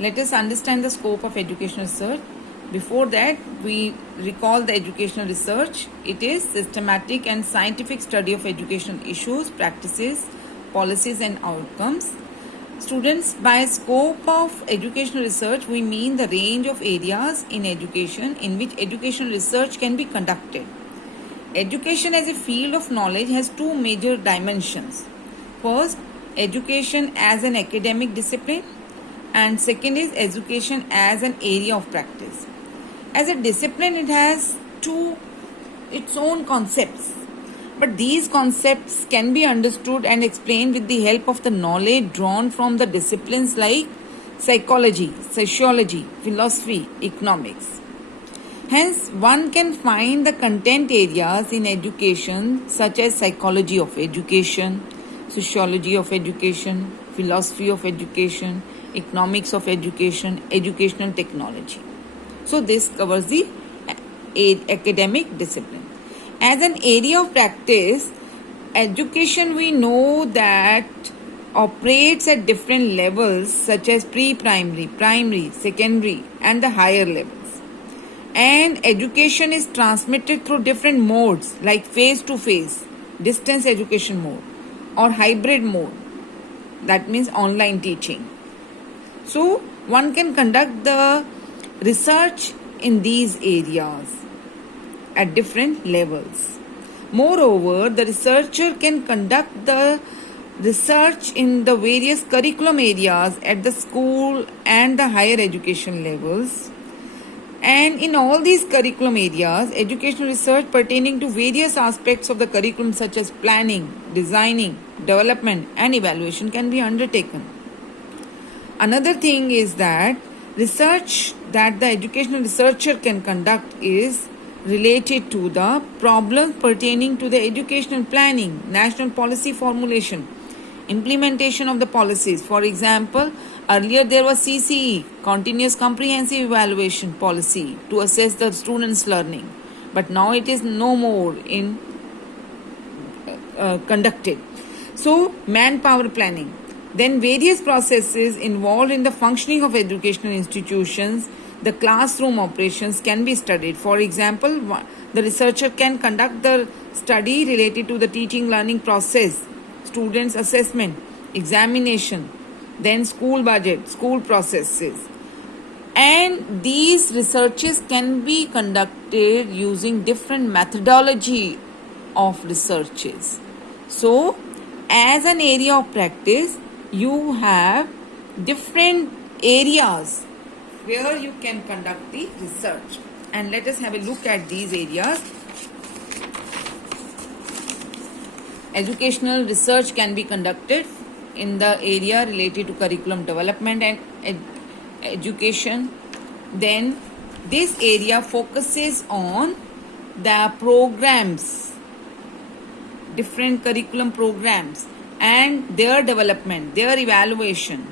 let us understand the scope of educational research. Before that, we recall the educational research. It is systematic and scientific study of educational issues, practices, policies and outcomes. Students, by scope of educational research, we mean the range of areas in education in which educational research can be conducted. Education as a field of knowledge has two major dimensions. First, education as an academic discipline, and second is education as an area of practice. As a discipline, it has its own concepts, but these concepts can be understood and explained with the help of the knowledge drawn from the disciplines like psychology, sociology, philosophy, economics. Hence, one can find the content areas in education such as psychology of education, sociology of education, philosophy of education, economics of education, educational technology. So this covers the academic discipline. As an area of practice, education we know that operates at different levels such as pre-primary, primary, secondary and the higher levels. And education is transmitted through different modes like face-to-face, distance education mode or hybrid mode. That means online teaching. So one can conduct the research in these areas at different levels. Moreover, the researcher can conduct the research in the various curriculum areas at the school and the higher education levels. And in all these curriculum areas, educational research pertaining to various aspects of the curriculum such as planning, designing, development and evaluation can be undertaken. Another thing is that research that the educational researcher can conduct is related to the problems pertaining to the educational planning, national policy formulation, implementation of the policies. For example, earlier there was CCE, Continuous Comprehensive Evaluation Policy, to assess the students' learning. But now it is no more conducted. So, manpower planning. Then various processes involved in the functioning of educational institutions, the classroom operations can be studied. For example, the researcher can conduct the study related to the teaching learning process, students' assessment, examination, then school budget, school processes. And these researches can be conducted using different methodology of researches. So, as an area of practice, you have different areas where you can conduct the research. And let us have a look at these areas. Educational research can be conducted in the area related to curriculum development and education. Then this area focuses on the programs, different curriculum programs and their development, their evaluation.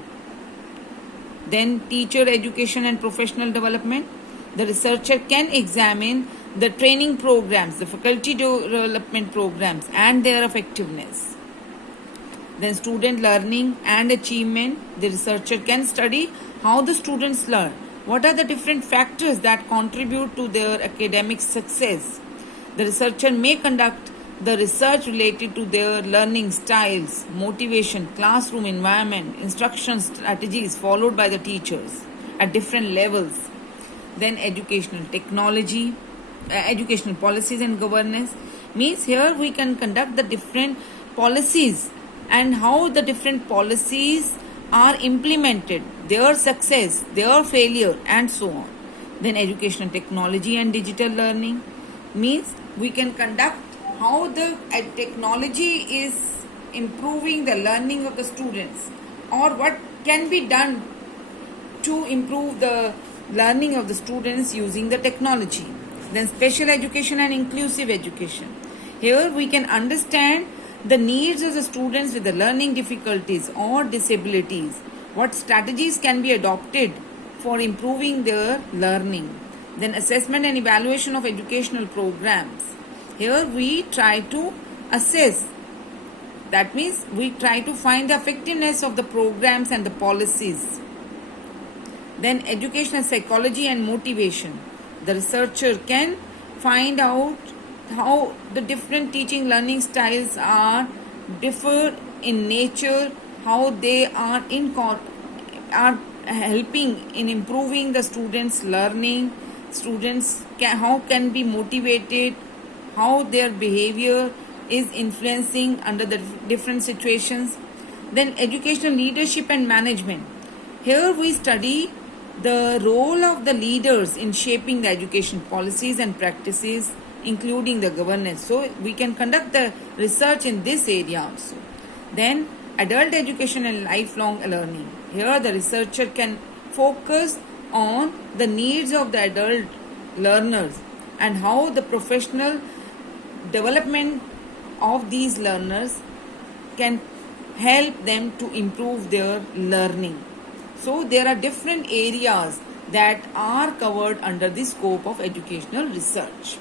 Then teacher education and professional development. The researcher can examine the training programs, the faculty development programs and their effectiveness. Then student learning and achievement. The researcher can study how the students learn. What are the different factors that contribute to their academic success? The researcher may conduct the research related to their learning styles, motivation, classroom environment, instruction strategies followed by the teachers at different levels. Then educational technology, educational policies and governance means here we can conduct the different policies and how the different policies are implemented, their success, their failure and so on. Then educational technology and digital learning means we can conduct how the technology is improving the learning of the students or what can be done to improve the learning of the students using the technology. Then special education and inclusive education. Here we can understand the needs of the students with the learning difficulties or disabilities. What strategies can be adopted for improving their learning. Then assessment and evaluation of educational programs. Here we try to assess. That means we try to find the effectiveness of the programs and the policies. Then educational psychology and motivation. The researcher can find out how the different teaching learning styles are differ in nature, how they are are helping in improving the students' learning. How can be motivated, how their behavior is influencing under the different situations. Then educational leadership and management. Here we study the role of the leaders in shaping the education policies and practices, including the governance. So we can conduct the research in this area also. Then adult education and lifelong learning. Here the researcher can focus on the needs of the adult learners and how the professional development of these learners can help them to improve their learning. So there are different areas that are covered under the scope of educational research.